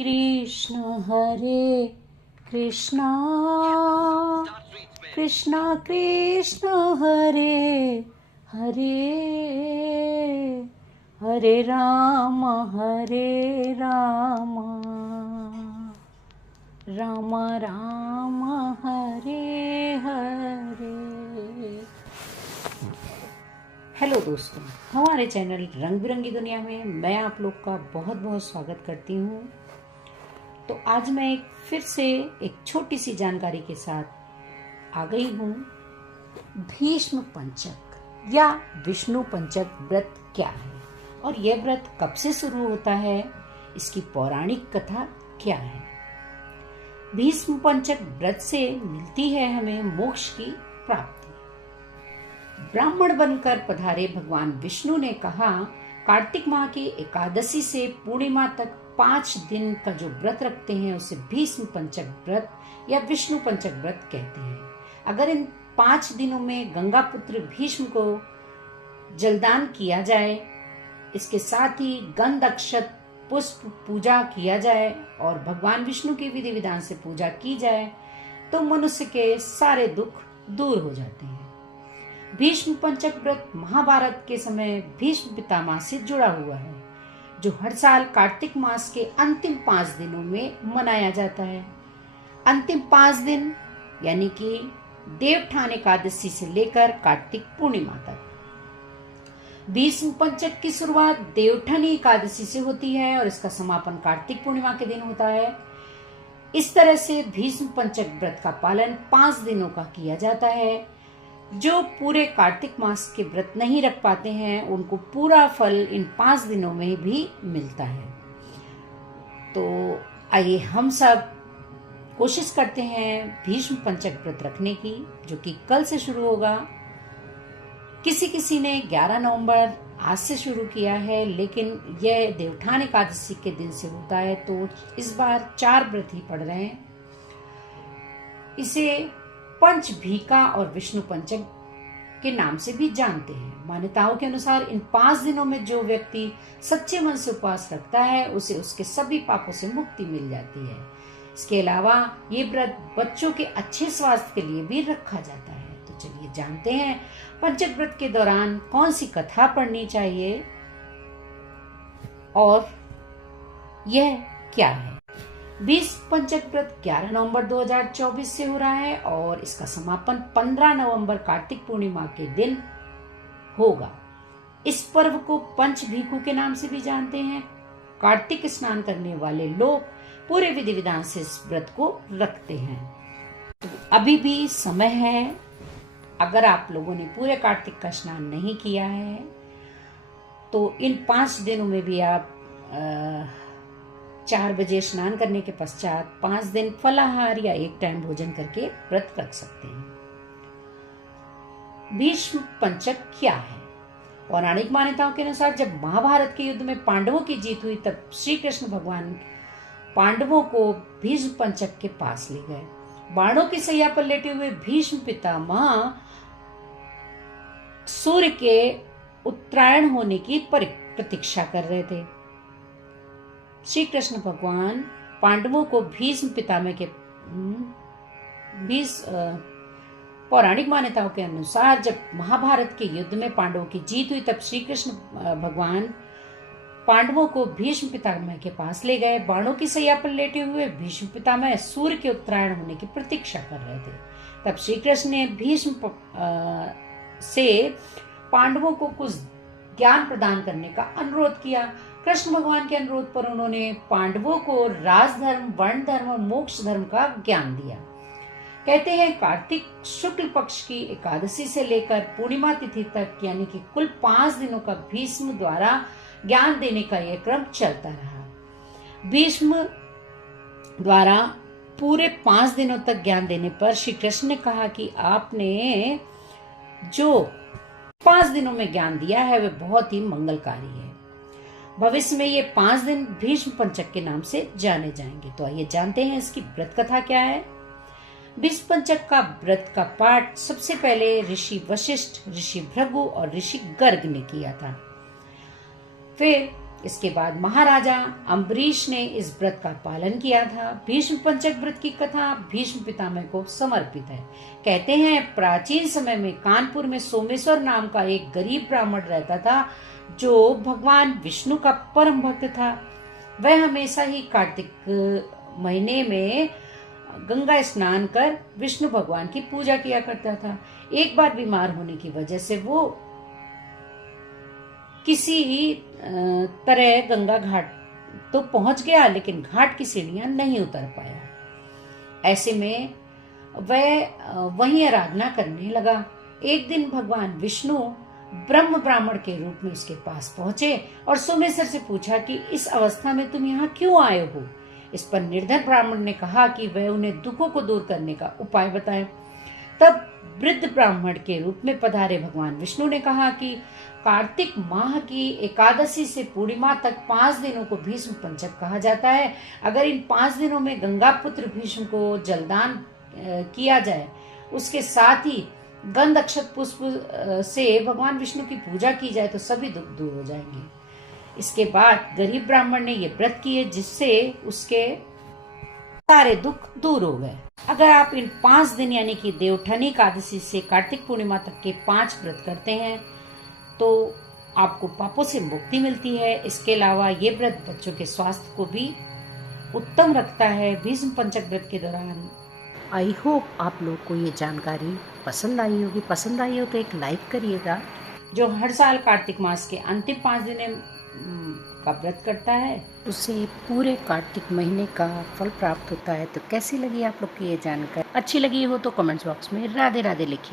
कृष्ण हरे Krishna Krishna Krishna Hare Hare Hare Ram Ram Ram Hare Hare. Hello दोस्तों, हमारे channel रंग बिरंगी दुनिया में मैं आप लोग का बहुत बहुत स्वागत करती हूँ। तो आज मैं फिर से एक छोटी सी जानकारी के साथ आ गई हूँ। भीष्म पंचक या विष्णु पंचक व्रत क्या है और यह व्रत कब से शुरू होता है, इसकी पौराणिक कथा क्या है। भीष्म पंचक व्रत से मिलती है हमें मोक्ष की प्राप्ति। ब्राह्मण बनकर पधारे भगवान विष्णु ने कहा, कार्तिक माह की एकादशी से पूर्णिमा तक 5 दिन का जो व्रत रखते हैं उसे भीष्म पंचक व्रत या विष्णु पंचक व्रत कहते हैं। अगर इन 5 दिनों में गंगा पुत्र भीष्म को जलदान किया जाए, इसके साथ ही गंध अक्षत पुष्प पूजा किया जाए और भगवान विष्णु की विधि विधान से पूजा की जाए तो मनुष्य के सारे दुख दूर हो जाते हैं। भीष्म पंचक व्रत महाभारत के समय भीष्म पितामह से जुड़ा हुआ है, जो हर साल कार्तिक मास के अंतिम 5 दिनों में मनाया जाता है। अंतिम 5 दिन यानी कि देवठान एकादशी से लेकर कार्तिक पूर्णिमा तक। भीष्म पंचक की शुरुआत देवठानी एकादशी से होती है और इसका समापन कार्तिक पूर्णिमा के दिन होता है। इस तरह से भीष्म पंचक व्रत का पालन 5 दिनों का किया जाता है। जो पूरे कार्तिक मास के व्रत नहीं रख पाते हैं उनको पूरा फल इन 5 दिनों में भी मिलता है। तो आइए हम सब कोशिश करते हैं भीष्म पंचक व्रत रखने की, जो कि कल से शुरू होगा। किसी ने 11 नवंबर आज से शुरू किया है, लेकिन यह देवठान एकादशी के दिन से होता है, तो इस बार 4 व्रत ही पड़ रहे हैं। इसे पंचभीका और विष्णु पंचक के नाम से भी जानते हैं। मान्यताओं के अनुसार इन 5 दिनों में जो व्यक्ति सच्चे मन से उपवास रखता है उसे उसके सभी पापों से मुक्ति मिल जाती है। इसके अलावा ये व्रत बच्चों के अच्छे स्वास्थ्य के लिए भी रखा जाता है। तो चलिए जानते हैं पंचक व्रत के दौरान कौन सी कथा पढ़नी चाहिए और यह क्या है। भीष्म पंचक व्रत 11 नवंबर 2024 से हो रहा है और इसका समापन 15 नवंबर कार्तिक पूर्णिमा के दिन होगा। इस पर्व को पंचभीकु के नाम से भी जानते हैं। कार्तिक स्नान करने वाले लोग पूरे विधि विधान से इस व्रत को रखते हैं। तो अभी भी समय है। अगर आप लोगों ने पूरे कार्तिक का स्नान नहीं किया है तो इन 5 दिनों में भी आप 4 बजे स्नान करने के पश्चात 5 दिन फलाहार या एक टाइम भोजन करके व्रत रख सकते हैं। भीष्म पंचक क्या है। पौराणिक मान्यताओं के अनुसार जब महाभारत के युद्ध में पांडवों की जीत हुई तब श्री कृष्ण भगवान पांडवों को भीष्म पंचक के पास ले गए। बाणों की सैया पर लेटे हुए भीष्म पितामह सूर्य के उत्तरायण होने की प्रतीक्षा कर रहे थे। श्री कृष्ण भगवान पांडवों को भीष्म पितामह के पौराणिक मान्यताओं के अनुसार जब महाभारत के युद्ध में पांडवों की जीत हुई तब श्री कृष्ण भगवान पांडवों को भीष्म पितामह के पास ले गए। बाणों की सैया पर लेटे हुए भीष्म पितामह सूर्य के उत्तरायण होने की प्रतीक्षा कर रहे थे। तब श्री कृष्ण ने भीष्म से पांडवों को कुछ ज्ञान प्रदान करने का अनुरोध किया। कृष्ण भगवान के अनुरोध पर उन्होंने पांडवों को राजधर्म, वर्ण धर्म और मोक्ष धर्म का ज्ञान दिया। कहते हैं कार्तिक शुक्ल पक्ष की एकादशी से लेकर पूर्णिमा तिथि तक यानी कि कुल 5 दिनों का भीष्म द्वारा ज्ञान देने का यह क्रम चलता रहा। भीष्म द्वारा पूरे 5 दिनों तक ज्ञान देने पर श्री कृष्ण ने कहा कि आपने जो 5 दिनों में ज्ञान दिया है वह बहुत ही मंगलकारी है। भविष्य में ये 5 दिन भीष्म पंचक के नाम से जाने जाएंगे। तो आइए जानते हैं इसकी व्रत कथा क्या है। भीष्म पंचक का व्रत का पाठ सबसे पहले ऋषि वशिष्ठ, ऋषि भृगु और ऋषि गर्ग ने किया था। फिर इसके बाद महाराजा अम्बरीश ने इस व्रत का पालन किया था। भीष्म पंचक व्रत की कथा भीष्म पितामह को समर्पित है। कहते हैं प्राचीन समय में कानपुर में सोमेश्वर नाम का एक गरीब ब्राह्मण रहता था जो भगवान विष्णु का परम भक्त था। वह हमेशा ही कार्तिक महीने में गंगा स्नान कर विष्णु भगवान की पूजा किया करता था। एक बार बीमार होने की वजह से वो किसी तरह गंगा घाट तो पहुंच गया, लेकिन घाट की सीढ़ियां नहीं उतर पाया। ऐसे में वह वहीं आराधना करने लगा। एक दिन भगवान विष्णु ब्रह्म ब्राह्मण के रूप में उसके पास पहुंचे और सोमेश्वर से पूछा कि इस अवस्था में तुम यहाँ क्यों आए हो। इस पर निर्धन ब्राह्मण ने कहा कि वह उन्हें दुखों को दूर करने का उपाय बताए। तब वृद्ध ब्राह्मण के रूप में पधारे भगवान विष्णु ने कहा कि कार्तिक माह की एकादशी से पूर्णिमा तक 5 दिनों को भीष्म पंचक कहा जाता है। अगर इन 5 दिनों में गंगा पुत्र भीष्म को जलदान किया जाए, उसके साथ ही गंध अक्षत पुष्प से भगवान विष्णु की पूजा की जाए तो सभी दुख दूर हो जाएंगे। इसके बाद गरीब ब्राह्मण ने ये व्रत किए, जिससे उसके सारे दुख दूर हो गए। अगर आप इन 5 दिन यानी कि देवउठानी एकादशी से कार्तिक पूर्णिमा तक के 5 व्रत करते हैं तो आपको पापों से मुक्ति मिलती है। इसके अलावा ये व्रत बच्चों के स्वास्थ्य को भी उत्तम रखता है। भीष्म पंचक व्रत के दौरान आई होप आप लोग को ये जानकारी पसंद आई होगी। पसंद आई हो तो एक लाइक करिएगा। जो हर साल कार्तिक मास के अंतिम 5 दिन का व्रत करता है उसे पूरे कार्तिक महीने का फल प्राप्त होता है। तो कैसी लगी आप लोग की ये जानकारी? अच्छी लगी हो तो कमेंट्स बॉक्स में राधे राधे लिखिए।